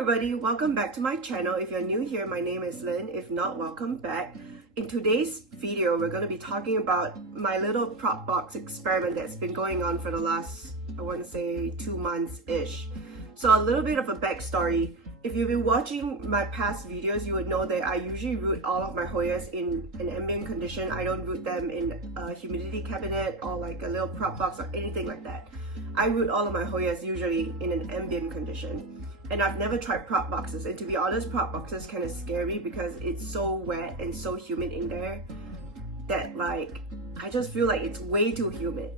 everybody, welcome back to my channel. If you're new here, my name is Lynn. If not, welcome back. In today's video, we're going to be talking about my little prop box experiment that's been going on for the last, I want to say 2 months-ish. So a little bit of a backstory. If you've been watching my past videos, you would know that I usually root all of my Hoyas in an ambient condition. I don't root them in a humidity cabinet or like a little prop box or anything like that. I root all of my Hoyas usually in an ambient condition. And I've never tried prop boxes, and to be honest, prop boxes kind of scare me because it's so wet and so humid in there that like I just feel like it's way too humid.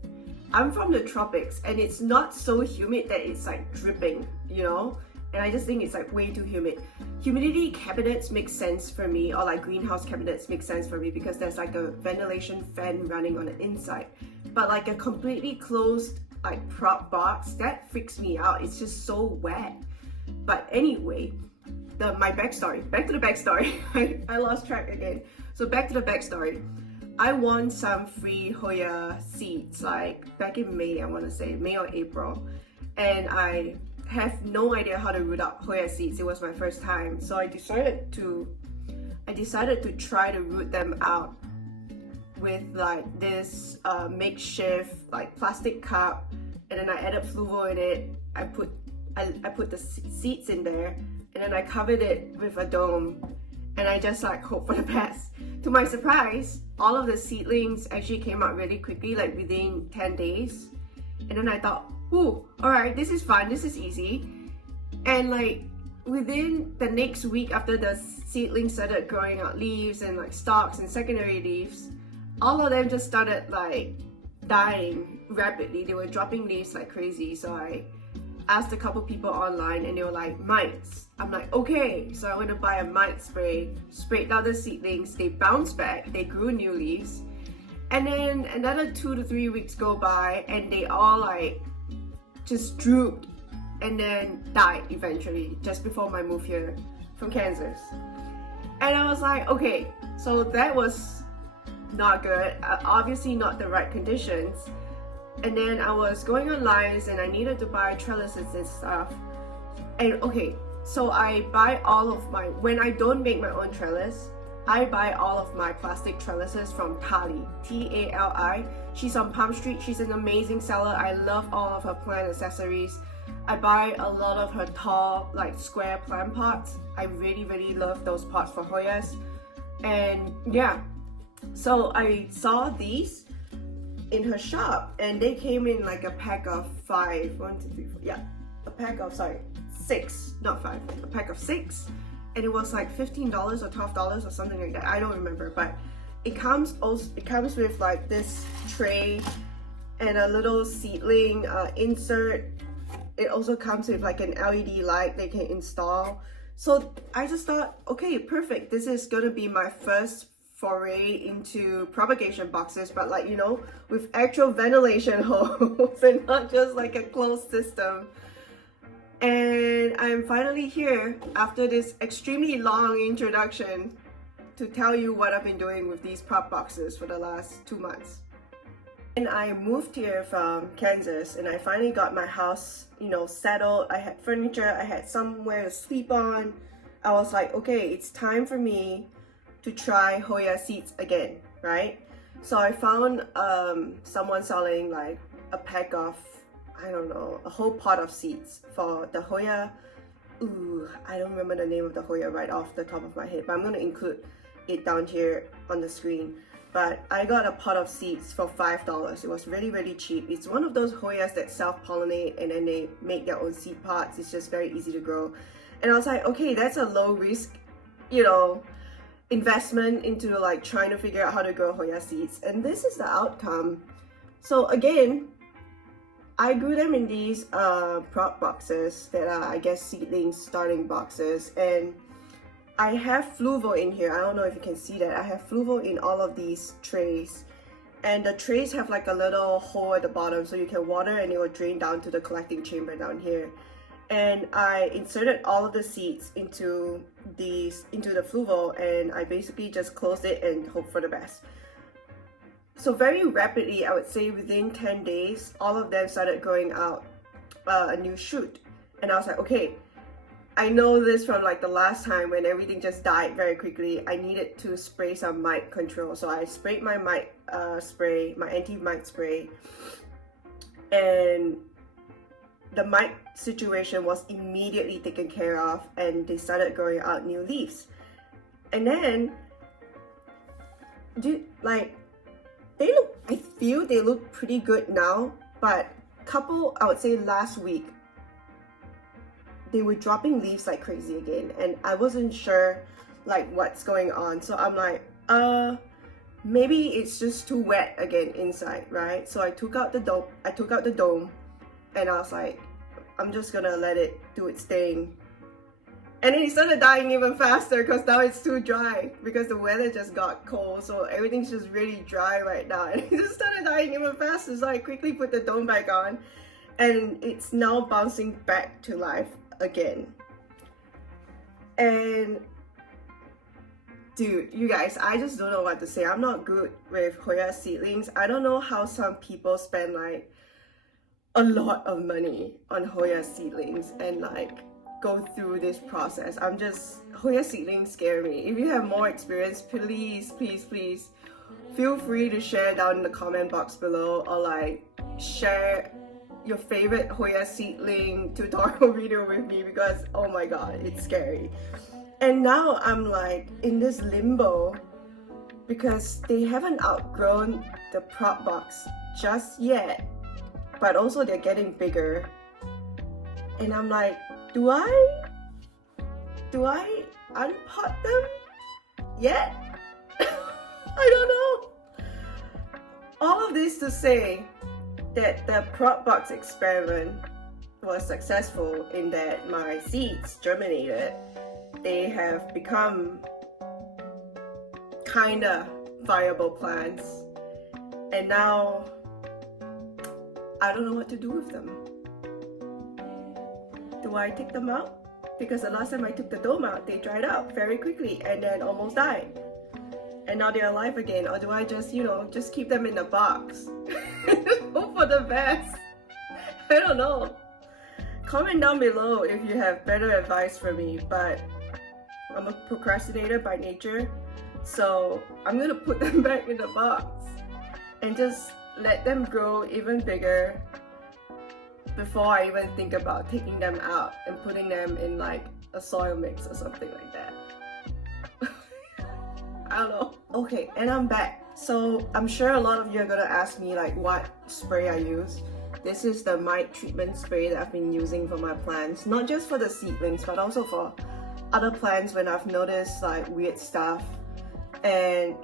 I'm from the tropics and it's not so humid that it's like dripping, you know? And I just think it's like way too humid. Humidity cabinets make sense for me, or like greenhouse cabinets make sense for me because there's like a ventilation fan running on the inside. But like a completely closed like prop box, that freaks me out. It's just so wet. But anyway, back to the backstory. I lost track again. So back to the backstory. I won some free Hoya seeds like back in May, I want to say May or April, and I have no idea how to root up Hoya seeds. It was my first time, so I decided to try to root them out with like this makeshift like plastic cup, and then I added fluvo in it. I put the seeds in there, and then I covered it with a dome, and I just like hope for the best. To my surprise, all of the seedlings actually came out really quickly, like within 10 days. And then I thought, ooh, alright, this is fun, this is easy. And like within the next week after the seedlings started growing out leaves and like stalks and secondary leaves, all of them just started like dying rapidly. They were dropping leaves like crazy. So I asked a couple people online and they were like, mites. I'm like, okay. So I went to buy a mite spray, sprayed down the seedlings, they bounced back, they grew new leaves. And then another 2 to 3 weeks go by and they all like just drooped and then died eventually just before my move here from Kansas. And I was like, okay, so that was not good. Obviously not the right conditions. And then I was going online and I needed to buy trellises and stuff. And okay, so I buy all of my, when I don't make my own trellis, I buy all of my plastic trellises from Tali, T-A-L-I. She's on Palm Street. She's an amazing seller. I love all of her plant accessories. I buy a lot of her tall, like square plant pots. I really love those pots for Hoyas. And yeah, so I saw these in her shop and they came in like a pack of 5, 1, 2, 3, 4, yeah, a pack of, sorry, 6, not 5, a pack of 6, and it was like $15 or $12 or something like that. I don't remember, but it comes with like this tray and a little seedling insert. It also comes with like an LED light they can install. So I just thought, okay, perfect, this is gonna be my first foray into propagation boxes, but like, you know, with actual ventilation holes and not just like a closed system. And I'm finally here after this extremely long introduction to tell you what I've been doing with these prop boxes for the last 2 months. And I moved here from Kansas and I finally got my house, you know, settled. I had furniture, I had somewhere to sleep on. I was like, okay, it's time for me to try Hoya seeds again, right? So I found someone selling like a pack of, I don't know, a whole pot of seeds for the Hoya. Ooh, I don't remember the name of the Hoya right off the top of my head, but I'm gonna include it down here on the screen. But I got a pot of seeds for $5. It was really cheap. It's one of those Hoyas that self-pollinate and then they make their own seed pots. It's just very easy to grow. And I was like, okay, that's a low risk, you know, investment into like trying to figure out how to grow Hoya seeds, and this is the outcome. So again, I grew them in these prop boxes that are, I guess, seedling starting boxes, and I have fluvo in here. I don't know if you can see that. I have fluvo in all of these trays, and the trays have like a little hole at the bottom so you can water and it will drain down to the collecting chamber down here. And I inserted all of the seeds into the fluvo, and I basically just closed it and hope for the best. So very rapidly, I would say within 10 days, all of them started growing out a new shoot. And I was like, okay, I know this from like the last time when everything just died very quickly. I needed to spray some mite control, so I sprayed my mite spray, my anti-mite spray, and the mite situation was immediately taken care of, and they started growing out new leaves. And then, I feel they look pretty good now, but I would say last week, they were dropping leaves like crazy again, and I wasn't sure like what's going on. So I'm like, maybe it's just too wet again inside, right? So I took out the dome, and I was like, I'm just gonna let it do its thing. And then it started dying even faster because now it's too dry because the weather just got cold, so everything's just really dry right now, and it just started dying even faster. So I quickly put the dome back on, and it's now bouncing back to life again. And dude, you guys, I just don't know what to say. I'm not good with Hoya seedlings. I don't know how some people spend like a lot of money on Hoya seedlings and like go through this process. Hoya seedlings scare me. If you have more experience, please feel free to share down in the comment box below, or like share your favorite Hoya seedling tutorial video with me, because oh my god, it's scary. And now I'm like in this limbo because they haven't outgrown the prop box just yet, but also they're getting bigger, and I'm like, do I unpot them yet? I don't know. All of this to say that the prop box experiment was successful in that my seeds germinated. They have become kinda viable plants, and now I don't know what to do with them. Do I take them out? Because the last time I took the dome out, they dried up very quickly and then almost died. And now they're alive again. Or do I just, just keep them in the box? Hope for the best. I don't know. Comment down below if you have better advice for me, but I'm a procrastinator by nature, so I'm gonna put them back in the box and just let them grow even bigger before I even think about taking them out and putting them in like a soil mix or something like that. I don't know. Okay, and I'm back. So I'm sure a lot of you are gonna ask me like what spray I use. This is the mite treatment spray that I've been using for my plants, not just for the seedlings but also for other plants when I've noticed like weird stuff. And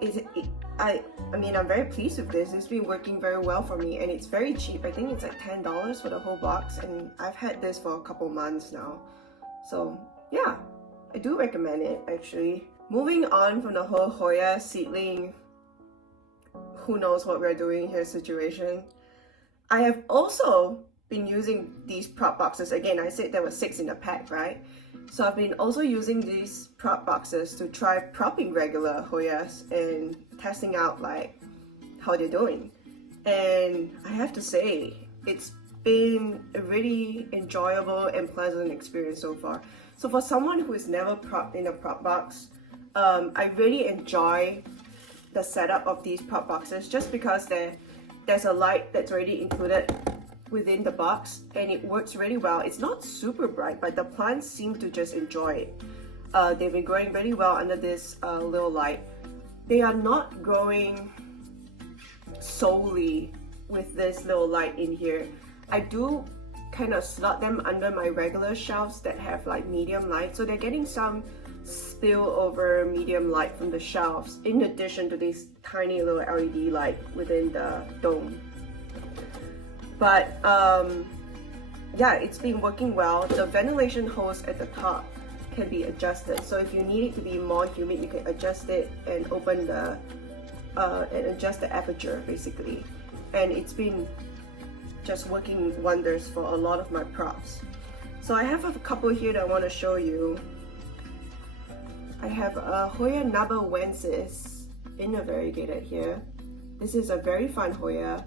I'm very pleased with this. It's been working very well for me, and it's very cheap. I think it's like $10 for the whole box, and I've had this for a couple months now. So yeah, I do recommend it actually. Moving on from the whole Hoya seedling, who knows what we're doing here situation, I have also been using these prop boxes. Again, I said there were 6 in the pack, right? So I've been also using these prop boxes to try propping regular Hoyas and testing out like how they're doing. And I have to say, it's been a really enjoyable and pleasant experience so far. So for someone who has never propped in a prop box, I really enjoy the setup of these prop boxes just because there's a light that's already included within the box, and it works really well. It's not super bright, but the plants seem to just enjoy it. They've been growing really well under this little light. They are not growing solely with this little light in here. I do kind of slot them under my regular shelves that have like medium light, so they're getting some spillover medium light from the shelves in addition to this tiny little LED light within the dome. But yeah, it's been working well. The ventilation hose at the top can be adjusted, so if you need it to be more humid, you can adjust it and open the and adjust the aperture basically. And it's been just working wonders for a lot of my props. So I have a couple here that I want to show you. I have a Hoya nabawensis inner-variegated here. This is a very fun Hoya.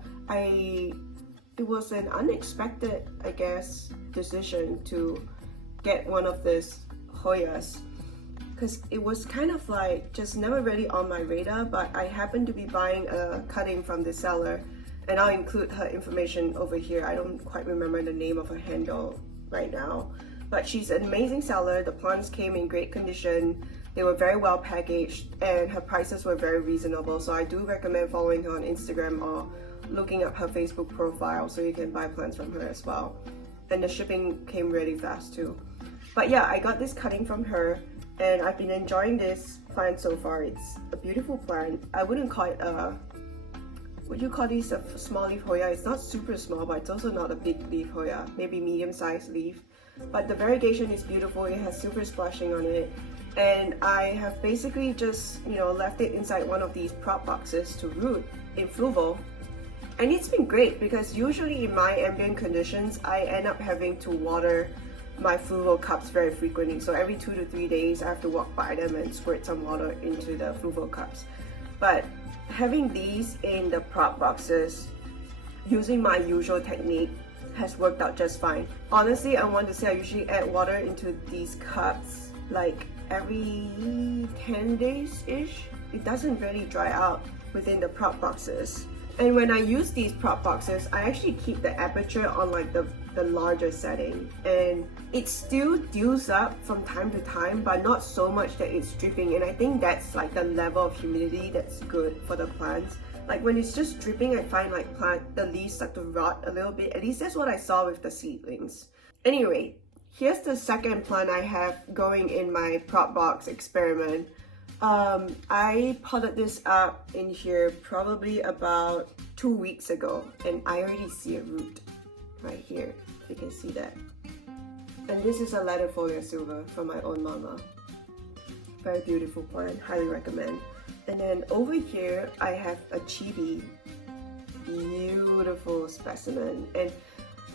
It was an unexpected, I guess, decision to get one of these Hoyas because it was kind of like just never really on my radar, but I happened to be buying a cutting from the seller, and I'll include her information over here. I don't quite remember the name of her handle right now, but she's an amazing seller. The plants came in great condition, they were very well packaged, and her prices were very reasonable. So I do recommend following her on Instagram or looking up her Facebook profile so you can buy plants from her as well. And the shipping came really fast too. But yeah, I got this cutting from her, and I've been enjoying this plant so far. It's a beautiful plant. I wouldn't call it a, would you call these a small leaf Hoya? It's not super small, but it's also not a big leaf Hoya, maybe medium sized leaf. But the variegation is beautiful. It has silver splashing on it, and I have basically just, you know, left it inside one of these prop boxes to root in fluval. And it's been great because usually in my ambient conditions, I end up having to water my fluval cups very frequently. So every 2 to 3 days, I have to walk by them and squirt some water into the fluval cups. But having these in the prop boxes, using my usual technique, has worked out just fine. Honestly, I want to say I usually add water into these cups like every 10 days-ish. It doesn't really dry out within the prop boxes. And when I use these prop boxes, I actually keep the aperture on like the larger setting, and it still dews up from time to time, but not so much that it's dripping. And I think that's like the level of humidity that's good for the plants. Like when it's just dripping, I find like the leaves start to rot a little bit. At least that's what I saw with the seedlings. Anyway, here's the second plant I have going in my prop box experiment. I potted this up in here probably about 2 weeks ago, and I already see a root right here, if you can see that. And this is a latifolia silver from my own mama. Very beautiful plant, highly recommend. And then over here I have a chibi, beautiful specimen, and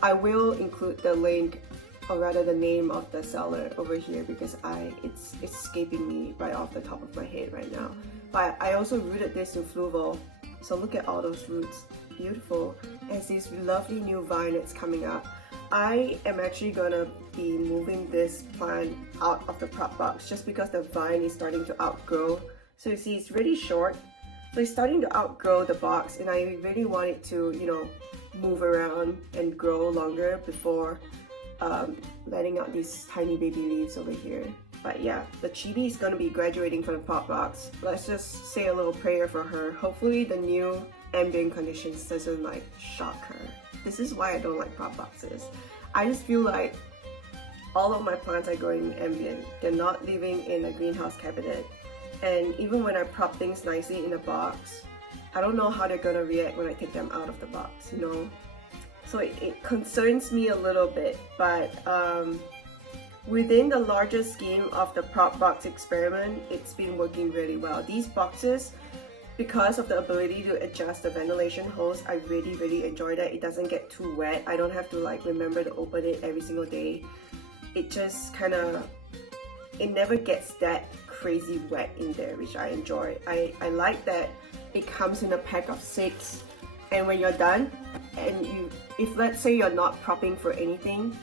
I will include the link, or rather the name of the seller over here, because it's escaping me right off the top of my head right now. But I also rooted this in fluval, so look at all those roots, beautiful. As these lovely new vinets coming up. I am actually gonna be moving this plant out of the prop box just because the vine is starting to outgrow. So you see, it's really short, so it's starting to outgrow the box, and I really want it to, you know, move around and grow longer before letting out these tiny baby leaves over here. But yeah, the chibi is gonna be graduating from the prop box. Let's just say a little prayer for her. Hopefully the new ambient conditions doesn't like shock her. This is why I don't like prop boxes. I just feel like all of my plants are growing ambient. They're not living in a greenhouse cabinet. And even when I prop things nicely in a box, I don't know how they're gonna react when I take them out of the box, you know? So it concerns me a little bit, but within the larger scheme of the prop box experiment, it's been working really well. These boxes, because of the ability to adjust the ventilation holes, I really enjoy that. It doesn't get too wet. I don't have to like remember to open it every single day. It just kind of, it never gets that crazy wet in there, which I enjoy. I like that it comes in a pack of 6, and when you're done, and if let's say you're not propping for anything,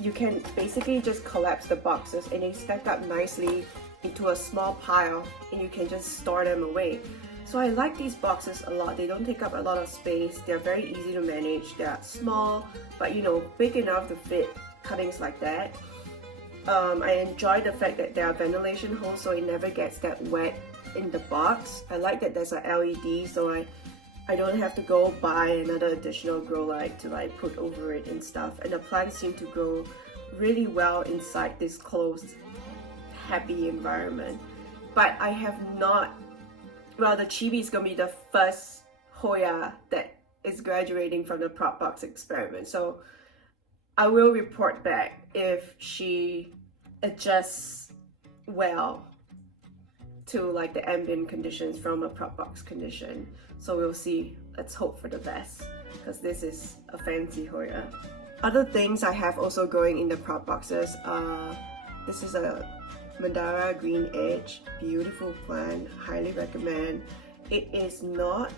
you can basically just collapse the boxes and they stack up nicely into a small pile, and you can just store them away. So I like these boxes a lot. They don't take up a lot of space. They're very easy to manage. They're small, but you know, big enough to fit cuttings like that. I enjoy the fact that there are ventilation holes, so it never gets that wet in the box. I like that there's a LED, so I don't have to go buy another additional grow light to like put over it and stuff. And the plants seem to grow really well inside this closed, happy environment. But I have not, well, the chibi is gonna be the first Hoya that is graduating from the prop box experiment. So I will report back if she adjusts well to like the ambient conditions from a prop box condition. So we'll see. Let's hope for the best, because this is a fancy Hoya. Other things I have also growing in the prop boxes, this is a Mandara green edge, beautiful plant, highly recommend. It is not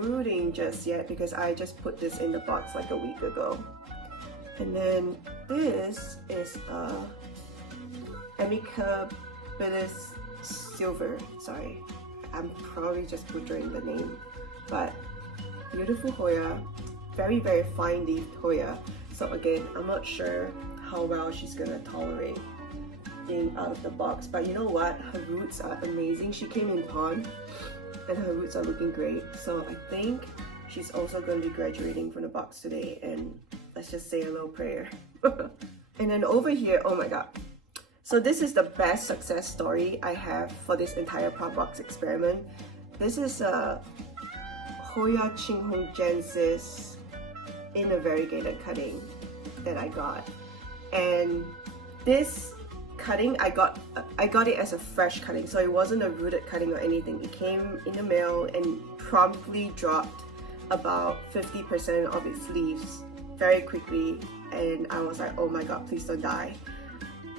rooting just yet because I just put this in the box like a week ago. And then this is Amicabilis Silver. Sorry, I'm probably just butchering the name, but beautiful Hoya, very fine leafed Hoya. So again, I'm not sure how well she's gonna tolerate being out of the box, but you know what, her roots are amazing. She came in pond and her roots are looking great, so I think she's also going to be graduating from the box today, and let's just say a little prayer. And then over here, oh my god, so this is the best success story I have for this entire prop box experiment. This is a Hoya chinghongjensis in a variegated cutting that I got, and this cutting I got it as a fresh cutting, so it wasn't a rooted cutting or anything. It came in the mail and promptly dropped about 50% of its leaves very quickly, and I was like, oh my god, please don't die.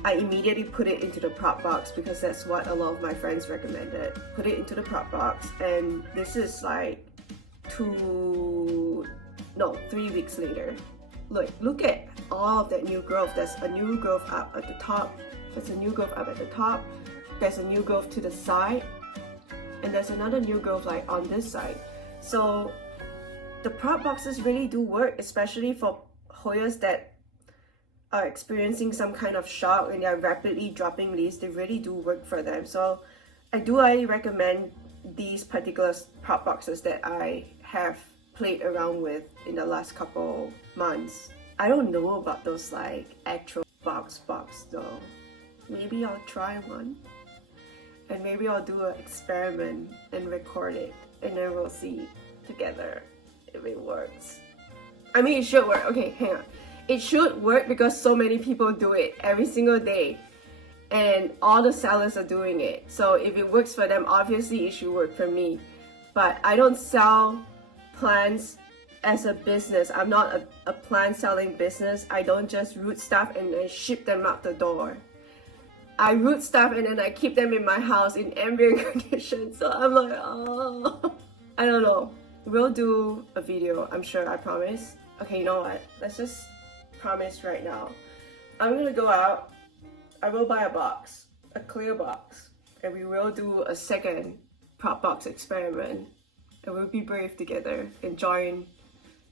I immediately put it into the prop box because that's what a lot of my friends recommended. Put it into the prop box, and this is like 3 weeks later. Look at all of that new growth. There's a new growth up at the top, there's a new growth up at the top, there's a new growth to the side, and there's another new growth like on this side. So the prop boxes really do work, especially for Hoyas that are experiencing some kind of shock and they're rapidly dropping leaves. They really do work for them. So I do highly recommend these particular prop boxes that I have played around with in the last couple months. I don't know about those like actual box though. Maybe I'll try one, and maybe I'll do an experiment and record it, and then we'll see together if it works. I mean, it should work. Okay, hang on. It should work because so many people do it every single day, and all the sellers are doing it. So if it works for them, obviously it should work for me. But I don't sell plants as a business. I'm not a plant selling business. I don't just root stuff and then ship them out the door. I root stuff and then I keep them in my house in ambient conditions. So I'm like, oh, I don't know. We'll do a video, I'm sure, I promise. Okay, you know what? Let's just promise right now. I'm gonna go out, I will buy a box, a clear box, and we will do a second prop box experiment. And we'll be brave together and join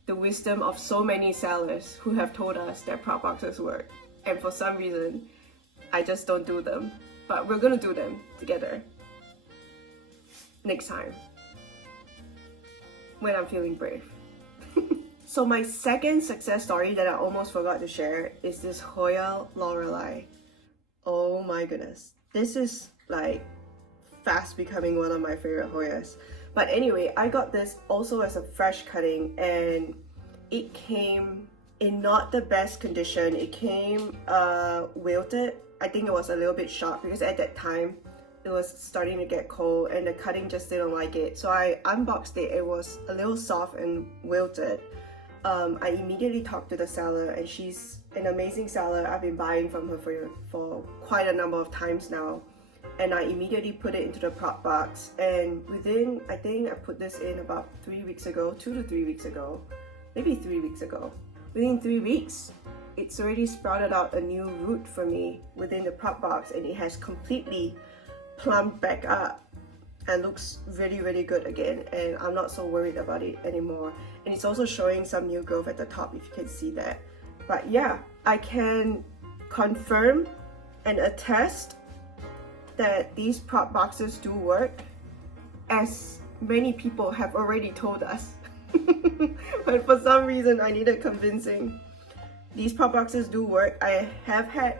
the wisdom of so many sellers who have told us that prop boxes work. And for some reason, I just don't do them. But we're gonna do them together next time when I'm feeling brave. So my second success story that I almost forgot to share is this Hoya Lorelei. Oh my goodness. This is like fast becoming one of my favorite Hoyas. But anyway, I got this also as a fresh cutting, and it came in not the best condition. It came wilted. I think it was a little bit shocked because at that time it was starting to get cold and the cutting just didn't like it. So I unboxed it. It was a little soft and wilted. I immediately talked to the seller, and she's an amazing seller. I've been buying from her for quite a number of times now. And I immediately put it into the prop box, and within, I think I put this in about 3 weeks ago, 2 to 3 weeks ago, maybe 3 weeks ago. Within 3 weeks, it's already sprouted out a new root for me within the prop box, and it has completely plumped back up and looks really good again, and I'm not so worried about it anymore. And it's also showing some new growth at the top, if you can see that. But yeah, I can confirm and attest that these prop boxes do work, as many people have already told us. But for some reason I needed convincing. These prop boxes do work. I have had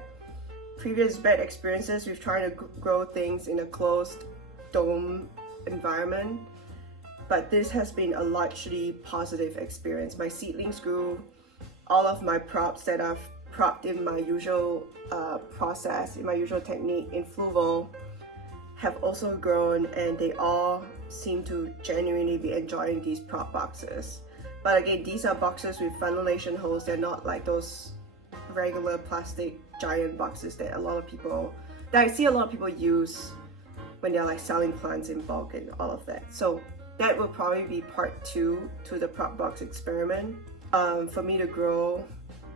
previous bad experiences with trying to grow things in a closed dome environment, but this has been a largely positive experience. My seedlings grew. All of my props that I've propped in my usual process, in my usual technique in Fluval, have also grown, and they all seem to genuinely be enjoying these prop boxes. But again, these are boxes with ventilation holes. They're not like those regular plastic giant boxes that I see a lot of people use when they're like selling plants in bulk and all of that. So that will probably be part 2 to the prop box experiment. For me to grow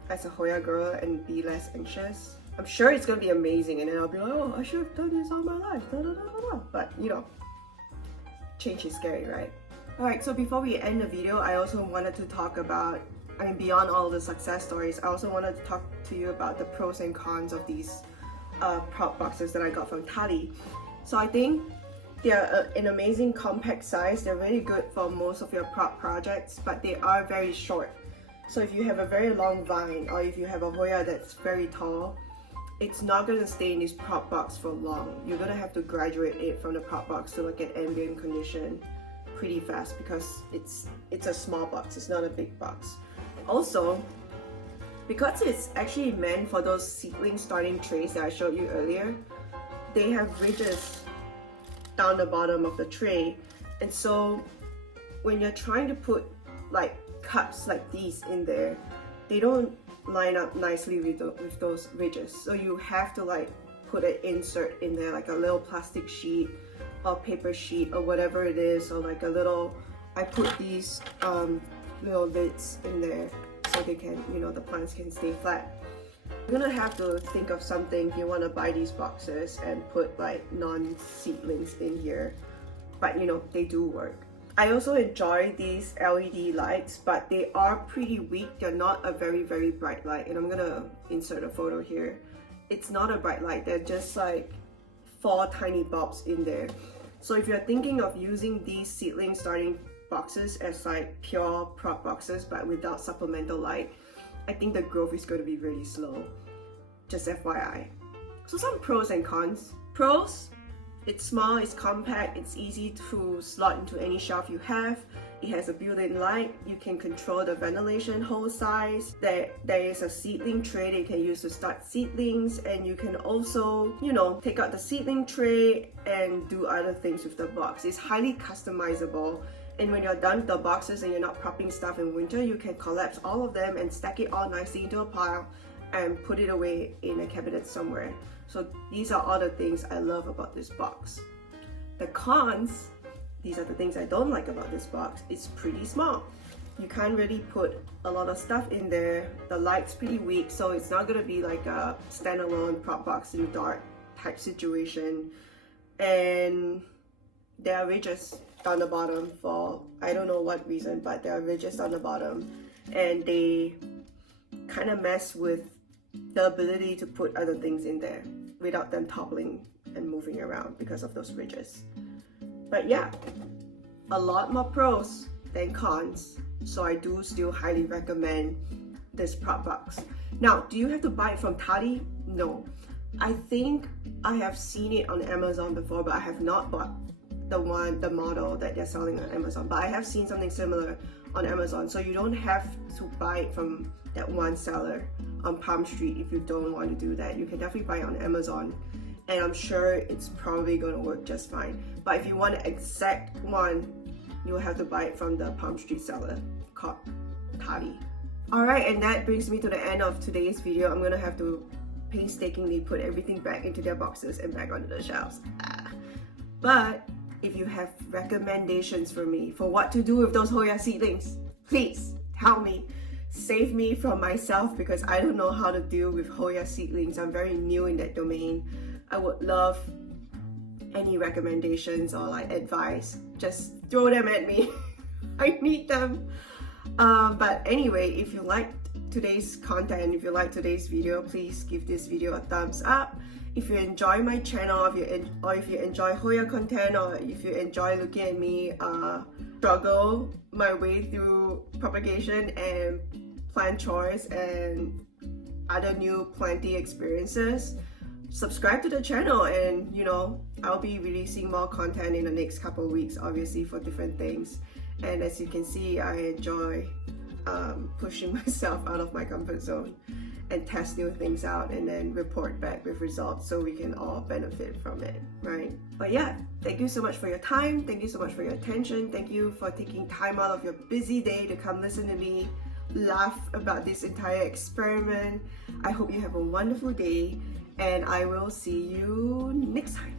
as a Hoya girl and be less anxious. I'm sure it's gonna be amazing, and then I'll be like, oh, I should have done this all my life, da, da, da, da, da. But you know, change is scary, right? Alright, so before we end the video, I also wanted to talk about, I mean, beyond all the success stories, I also wanted to talk to you about the pros and cons of these prop boxes that I got from Tally. So I think they're an amazing compact size. They're really good for most of your prop projects, but they are very short. So if you have a very long vine, or if you have a Hoya that's very tall, it's not going to stay in this prop box for long. You're going to have to graduate it from the prop box to like an ambient condition pretty fast, because it's a small box, it's not a big box. Also, because it's actually meant for those seedling starting trays that I showed you earlier, they have ridges down the bottom of the tray, and so when you're trying to put like cups like these in there, they don't line up nicely with those ridges. So you have to like put an insert in there, like a little plastic sheet or paper sheet or whatever it is, or like a little, I put these little lids in there so they can, you know, the plants can stay flat. You're gonna have to think of something if you want to buy these boxes and put like non-seedlings in here, but you know, they do work. I also enjoy these LED lights, but they are pretty weak. They're not a very bright light, and I'm gonna insert a photo here. It's not a bright light, they're just like 4 tiny bulbs in there. So if you're thinking of using these seedling starting boxes as like pure prop boxes but without supplemental light, I think the growth is going to be really slow. Just FYI. So some pros and cons. Pros: it's small, it's compact, it's easy to slot into any shelf you have. It has a built-in light. You can control the ventilation hole size. There is a seedling tray that you can use to start seedlings, and you can also, you know, take out the seedling tray and do other things with the box. It's highly customizable, and when you're done with the boxes and you're not propping stuff in winter, you can collapse all of them and stack it all nicely into a pile and put it away in a cabinet somewhere. So these are all the things I love about this box. The cons: these are the things I don't like about this box. It's pretty small. You can't really put a lot of stuff in there. The light's pretty weak, so it's not gonna be like a standalone prop box in the dark type situation. And there are ridges down the bottom for, I don't know what reason, but there are ridges down the bottom, and they kind of mess with the ability to put other things in there without them toppling and moving around because of those ridges. But yeah, a lot more pros than cons, so I do still highly recommend this prop box. Now, do you have to buy it from Tally? No. I think I have seen it on Amazon before, but I have not bought the model that they're selling on Amazon. But I have seen something similar on Amazon, so you don't have to buy it from that one seller on Palm Street if you don't want to do that. You can definitely buy it on Amazon, and I'm sure it's probably going to work just fine. But if you want an exact one, you'll have to buy it from the Palm Street seller called Tally. Alright, and that brings me to the end of today's video. I'm going to have to painstakingly put everything back into their boxes and back onto the shelves. But if you have recommendations for me for what to do with those Hoya seedlings, please tell me. Save me from myself, because I don't know how to deal with Hoya seedlings. I'm very new in that domain. I would love any recommendations or like advice. Just throw them at me. I need them. But anyway, if you liked today's content, if you liked today's video, please give this video a thumbs up. If you enjoy my channel, if you enjoy Hoya content, or if you enjoy looking at me struggle my way through propagation and plant chores and other new planting experiences, subscribe to the channel, and you know, I'll be releasing more content in the next couple of weeks, obviously, for different things. And as you can see, I enjoy pushing myself out of my comfort zone and test new things out and then report back with results so we can all benefit from it, right? But yeah, thank you so much for your time. Thank you so much for your attention. Thank you for taking time out of your busy day to come listen to me laugh about this entire experiment. I hope you have a wonderful day, and I will see you next time.